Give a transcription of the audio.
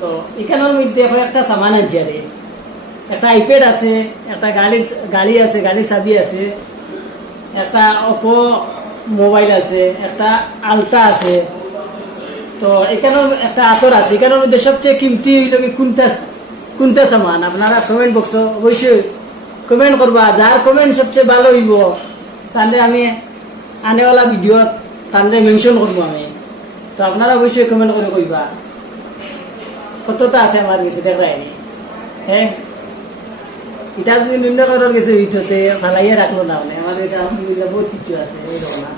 তো এখানের মধ্যে একটা সামান আছে রে, একটা আইপ্যাড আছে, একটা গাড়ি আছে, গাড়ির চাবি আছে, একটা ওপো মোবাইল আছে, একটা আলট্রা আছে। তো এখানেও একটা আতর আছে। এখানের মধ্যে সবচেয়ে কিমতি হইল কি কোনটা কোনটা সামান? আপনারা কমেন্ট বক্স অবশ্যই কমেন্ট করবা। যার কমেন্ট সবচেয়ে ভালো হইব তাহলে আমি আনেওয়ালা ভিডিও তাহলে মেনশন করবো আমি। তো আপনারা অবশ্যই কমেন্ট করে কইবা কতটা আছে আমার কাছে দেখাই। হ্যাঁ, এটা যদি নিম্ন করার কিছু ভিডিওতে ফালাইয়া রাখলো না, মানে আমার কাছে বহুত কিছু আছে এইরকম না।